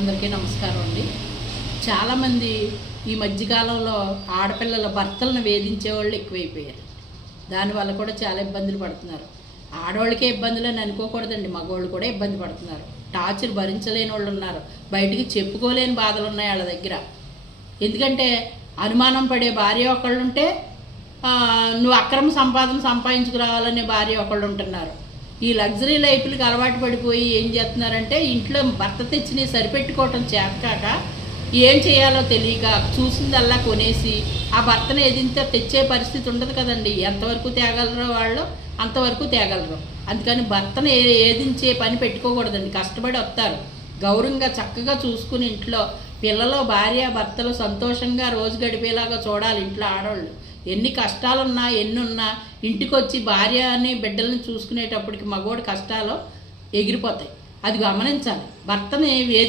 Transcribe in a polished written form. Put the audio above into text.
అందరికీ నమస్కారం అండి. చాలామంది ఈ మధ్యకాలంలో ఆడపిల్లల భర్తలను వేధించే వాళ్ళు ఎక్కువైపోయారు. దానివల్ల కూడా చాలా ఇబ్బందులు పడుతున్నారు. ఆడవాళ్ళకే ఇబ్బందులని అనుకోకూడదండి, మగవాళ్ళు కూడా ఇబ్బంది పడుతున్నారు. టార్చర్ భరించలేని వాళ్ళు ఉన్నారు, బయటికి చెప్పుకోలేని బాధలు ఉన్నాయి వాళ్ళ దగ్గర. ఎందుకంటే అనుమానం పడే భార్య ఒకళ్ళు ఉంటే నువ్వు అక్రమ సంపాదించుకురావాలనే భార్య ఒకళ్ళు ఉంటున్నారు. ఈ లగ్జరీ లైఫ్లకి అలవాటు పడిపోయి ఏం చేస్తున్నారంటే ఇంట్లో భర్త తెచ్చి సరిపెట్టుకోవటం చేతకాక ఏం చేయాలో తెలియక చూసిందల్లా కొనేసి ఆ భర్తను ఏదింతే తెచ్చే పరిస్థితి ఉండదు కదండి. ఎంతవరకు తేగలరో వాళ్ళు అంతవరకు తేగలరు. అందుకని భర్తను ఏదించే పని పెట్టుకోకూడదండి. కష్టపడి వస్తారు, గౌరవంగా చక్కగా చూసుకుని ఇంట్లో పిల్లలు భార్య భర్తలు సంతోషంగా రోజు గడిపేలాగా చూడాలి. ఇంట్లో ఆడవాళ్ళు ఎన్ని కష్టాలున్నా ఎన్నున్నా ఇంటికి వచ్చి భార్యని బిడ్డల్ని చూసుకునేటప్పటికి మగవాడి కష్టాలు ఎగిరిపోతాయి. అది గమనించాలి. భర్తని వేది